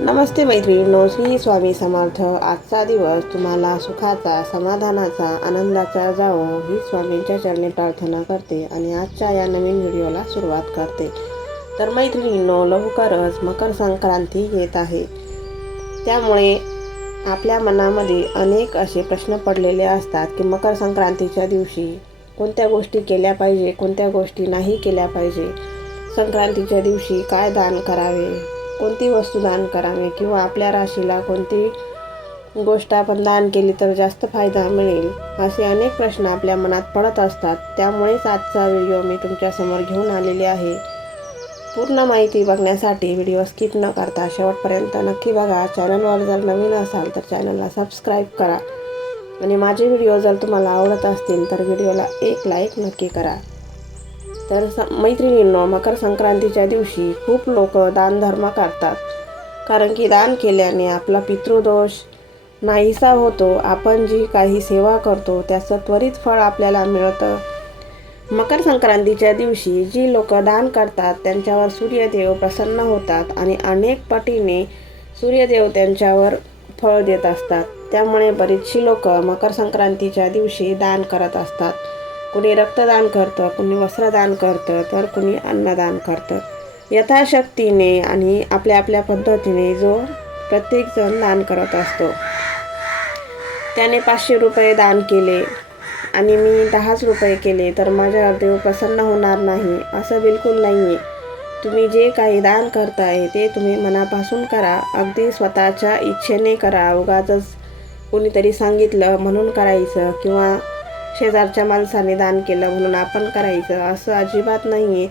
नमस्ते मैत्रिणींनो श्री स्वामी समर्थ. आजचा दिवस तुम्हाला सुखाचा समाधानाचा आनंदाचा जावो ही स्वामींच्या चरणी प्रार्थना करते आणि आजच्या या नवीन व्हिडिओला सुरुवात करते. तर मैत्रिणींनो लवकरच मकर संक्रांती येत आहे. त्यामुळे आपल्या मनामध्ये अनेक असे प्रश्न पडलेले असतात की मकर संक्रांतीच्या दिवशी कोणत्या गोष्टी केल्या पाहिजे कोणत्या गोष्टी नाही केल्या पाहिजे? संक्रांतीच्या दिवशी काय दान करावे? कोणती वस्तू दान करावी किंवा आपल्या राशीला कोणती गोष्ट आपण दान केली तर जास्त फायदा मिळेल? असे अनेक प्रश्न आपल्या मनात पडत असतात. त्यामुळेच आजचा व्हिडिओ मी तुमच्यासमोर घेऊन आलेले आहे. पूर्ण माहिती बघण्यासाठी व्हिडिओ स्किप न करता शेवटपर्यंत नक्की बघा. चॅनलवर जर नवीन असाल तर चॅनलला सबस्क्राईब करा. आणि माझे व्हिडिओ जर तुम्हाला आवडत असतील तर व्हिडिओला एक लाईक नक्की करा. तर स मैत्रिणींनो मकर संक्रांतीच्या दिवशी खूप लोक दानधर्म करतात. कारण की दान केल्याने आपला पितृदोष नाहीसा होतो. आपण जी काही सेवा करतो त्याचं त्वरित फळ आपल्याला मिळतं. मकर संक्रांतीच्या दिवशी जी लोक दान करतात त्यांच्यावर सूर्यदेव प्रसन्न होतात आणि अनेक पटीने सूर्यदेव त्यांच्यावर फळ देत असतात. त्यामुळे बरीचशी लोक मकर संक्रांतीच्या दिवशी दान करत असतात. कुणी रक्तदान करतं कुणी वस्त्रदान करतं तर कुणी अन्नदान करतं. यथाशक्तीने आणि आपल्या आपल्या पद्धतीने जो प्रत्येकजण दान करत असतो. त्याने पाचशे रुपये दान केले आणि मी दहाच रुपये केले तर माझ्या देव प्रसन्न होणार नाही असं बिलकुल नाही आहे तुम्ही जे काही दान करताय ते तुम्ही मनापासून करा. अगदी स्वतःच्या इच्छेने करा. उगाचच कोणीतरी सांगितलं म्हणून करायचं किंवा शेजारच्या माणसाने दान केलं म्हणून आपण करायचं असं अजिबात नाही आहे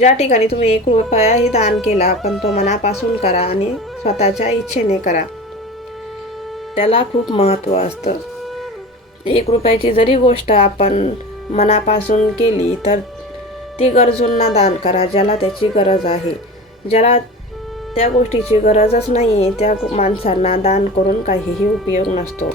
ज्या ठिकाणी तुम्ही एक रुपयाही दान केला पण तो मनापासून करा आणि स्वतःच्या इच्छेने करा. त्याला खूप महत्त्व असतं. एक रुपयाची जरी गोष्ट आपण मनापासून केली तर ती गरजूंना दान करा ज्याला त्याची गरज आहे. ज्याला त्या गोष्टीची गरजच नाही आहे त्या माणसांना दान करून काहीही उपयोग नसतो.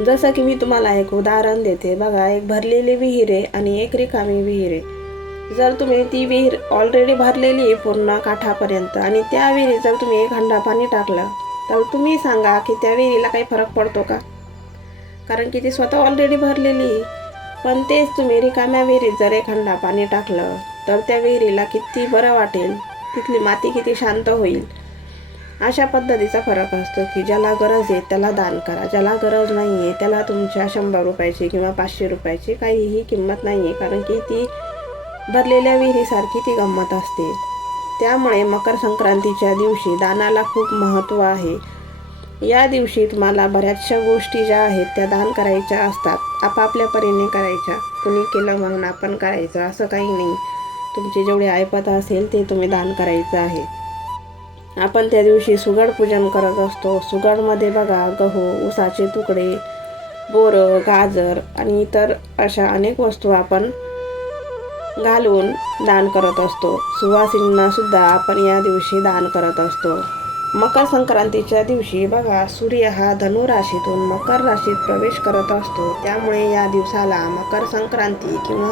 जसं की मी तुम्हाला एक उदाहरण देते. बघा एक भरलेली विहीर आहे आणि एक रिकामी विहीर आहे. जर तुम्ही ती विहीर ऑलरेडी भरलेली आहे पूर्ण काठापर्यंत आणि त्या विहिरीत जर तुम्ही एक हंडा पाणी टाकलं तर तुम्ही सांगा की त्या विहिरीला काही फरक पडतो का? कारण की ती स्वतः ऑलरेडी भरलेली आहे. पण तेच तुम्ही रिकाम्या विहिरीत जर एक हंडा पाणी टाकलं तर त्या विहिरीला किती बरं वाटेल? तिथली माती किती शांत होईल? अशा पद्धतीचा फरक असतो की ज्याला गरज आहे त्याला दान करा. ज्याला गरज नाही आहे त्याला तुमच्या शंभर रुपयाची किंवा पाचशे रुपयाची काहीही किंमत नाही आहे कारण की ती भरलेल्या विहिरीसारखी ती गंमत असते. त्यामुळे मकर संक्रांतीच्या दिवशी दानाला खूप महत्त्व आहे. या दिवशी तुम्हाला बऱ्याचशा गोष्टी ज्या आहेत त्या दान करायच्या असतात. आपापल्या परीने करायच्या. कुणी केलं म्हणून आपण करायचं. असं काही नाही. तुमची जेवढी ऐपत असेल ते तुम्ही दान करायचं आहे. आपण त्या दिवशी सुगड पूजन करत असतो. सुगडमध्ये बघा गहू ऊसाचे तुकडे बोरं गाजर आणि इतर अशा अनेक वस्तू आपण घालून दान करत असतो. सुवासिनींना सुद्धा आपण या दिवशी दान करत असतो. मकर संक्रांतीच्या दिवशी बघा सूर्य हा धनु राशीतून मकर राशीत प्रवेश करत असतो. त्यामुळे या दिवसाला मकर संक्रांती किंवा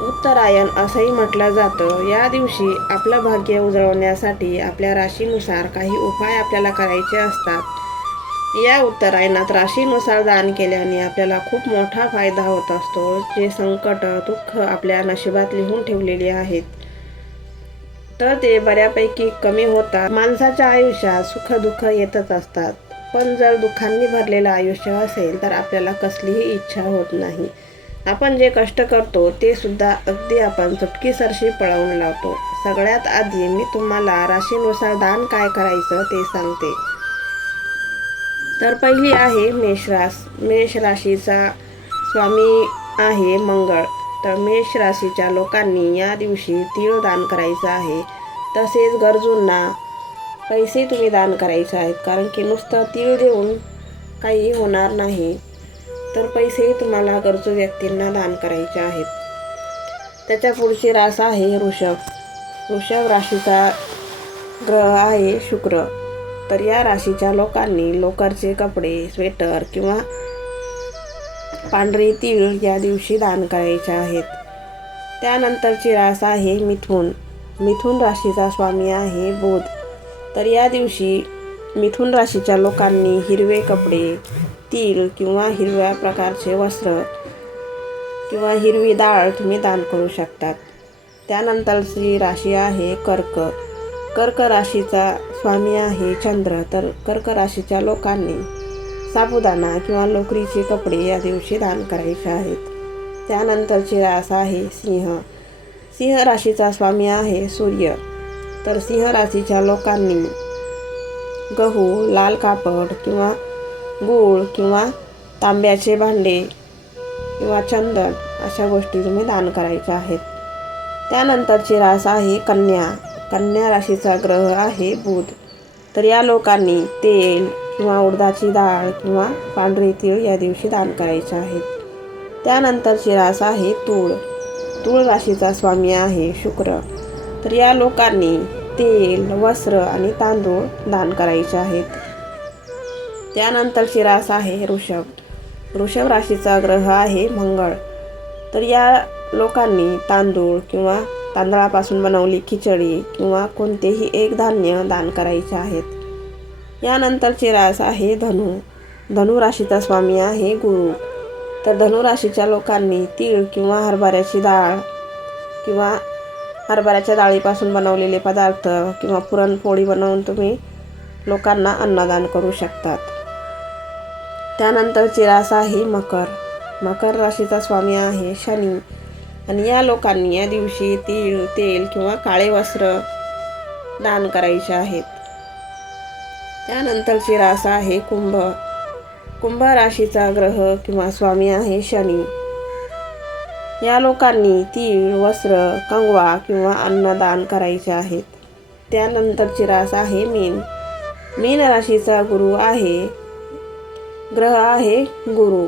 उत्तरायण असंही म्हटलं जातं. या दिवशी आपलं भाग्य उजळवण्यासाठी आपल्या राशीनुसार काही उपाय आपल्याला करायचे असतात. या उत्तरायणात राशीनुसार दान केल्याने आपल्याला खूप मोठा फायदा होत असतो. जे संकट दुःख आपल्या नशिबात लिहून ठेवलेली आहेत तर ते बऱ्यापैकी कमी होतात. माणसाच्या आयुष्यात सुख दुःख येतच असतात. पण जर दुःखांनी भरलेलं आयुष्य असेल तर आपल्याला कसलीही इच्छा होत नाही. आपण जे कष्ट करतो ते सुद्धा अगदी आपण चुटकीसरशी पळवून लावतो. सगळ्यात आधी मी तुम्हाला राशीनुसार दान काय करायचं ते सांगते. तर पहिली आहे मेष रास. मेष राशीचा स्वामी आहे मंगळ. तर मेष राशीच्या लोकांनी या दिवशी तीळ दान करायचं आहे. तसेच गरजूंना पैसे तुम्ही दान करायचे आहेत कारण की नुसतं तीळ देऊन काही होणार नाही. तर पैसेही तुम्हाला गरजू व्यक्तींना दान करायचे आहेत. त्याच्या पुढची रास आहे ऋषभ ऋषभ राशीचा ग्रह आहे शुक्र. तर या राशीच्या लोकांनी लोकरचे कपडे स्वेटर किंवा पांढरे तीळ या दिवशी दान करायचे आहेत. त्यानंतरची रास आहे मिथुन. मिथुन राशीचा स्वामी आहे बोध. तर या दिवशी मिथुन राशीच्या लोकांनी हिरवे कपडे तीळ किंवा हिरव्या प्रकारचे वस्त्र किंवा हिरवी डाळ तुम्ही दान करू शकतात. त्यानंतरची राशी आहे कर्क. कर्क राशीचा स्वामी आहे चंद्र. तर कर्क राशीच्या लोकांनी साबुदाणा किंवा लोकरीचे कपडे या दिवशी दान करायचे आहेत. त्यानंतरची रास आहे सिंह. सिंह राशीचा स्वामी आहे सूर्य. तर सिंह राशीच्या लोकांनी गहू लाल कापड किंवा गूळ किंवा तांब्याचे भांडे किंवा चंदन अशा गोष्टी तुम्ही दान करायच्या आहेत त्यानंतरची रास आहे कन्या. कन्या राशीचा ग्रह आहे बुध. तर या लोकांनी तेल किंवा उडदाची डाळ किंवा पांढरे तीळ या दिवशी दान करायचे आहेत त्यानंतरची रास आहे तूळ. तूळ राशीचा स्वामी आहे शुक्र. तर या लोकांनी तेल वस्त्र आणि तांदूळ दान करायचे आहेत. त्यानंतरची रास आहे ऋषभ. ऋषभ राशीचा ग्रह आहे मंगळ. तर या लोकांनी तांदूळ किंवा तांदळापासून बनवली खिचडी किंवा कोणतेही एक धान्य दान करायचे आहेत. यानंतरची रास आहे धनु. धनु राशीचा स्वामी आहे गुरु. तर धनुराशीच्या लोकांनी तीळ किंवा हरभऱ्याची डाळ किंवा हरभऱ्याच्या डाळीपासून बनवलेले पदार्थ किंवा पुरणपोळी बनवून तुम्ही लोकांना अन्नदान करू शकतात. त्यानंतरची रास आहे मकर. मकर राशीचा स्वामी आहे शनी. आणि या लोकांनी या दिवशी तीळ तेल किंवा काळे वस्त्र दान करायचे आहेत. त्यानंतरची रास आहे कुंभ. कुंभ राशीचा ग्रह किंवा स्वामी आहे शनी. या लोकांनी तीळ वस्त्र कंगवा किंवा अन्नदान करायचे आहेत. त्यानंतरची रास आहे मीन. मीन राशीचा गुरु आहे ग्रह आहे गुरु.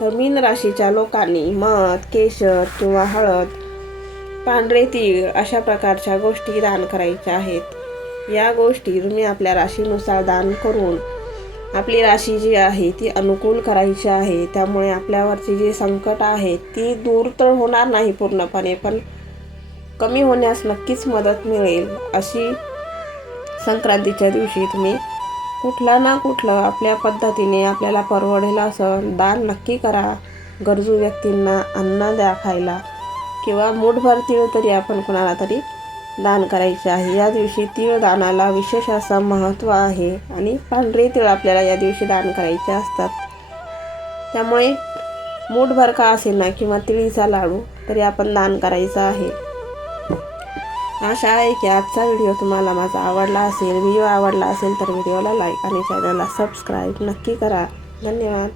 तर मीन राशीच्या लोकांनी मध केशर किंवा हळद पांढरे तीळ अशा प्रकारच्या गोष्टी दान करायच्या आहेत. या गोष्टी तुम्ही आपल्या राशीनुसार दान करून आपली राशी जी आहे ती अनुकूल करायची आहे. त्यामुळे आपल्यावरची जी संकट आहे ती दूर तर होणार नाही पूर्णपणे पण कमी होण्यास नक्कीच मदत मिळेल. अशी संक्रांतीच्या दिवशी तुम्ही कुठला ना कुठलं आपल्या पद्धतीने आपल्याला परवडेल असं दान नक्की करा. गरजू व्यक्तींना अन्न द्या खायला. किंवा मूठभर तिळ तरी आपण कोणाला तरी दान करायचे आहे. या दिवशी तीळ दानाला विशेष असं महत्त्व आहे आणि पांढरे तीळ आपल्याला या दिवशी दान करायचे असतात. त्यामुळे मूठभर का असेल ना किंवा तिळीचा लाडू तरी आपण दान करायचं आहे. आशा आहे की आजचा व्हिडिओ तुम्हाला माझा आवडला असेल व्हिडिओ आवडला असेल तर व्हिडिओला लाईक आणि चॅनलला सबस्क्राईब नक्की करा. धन्यवाद.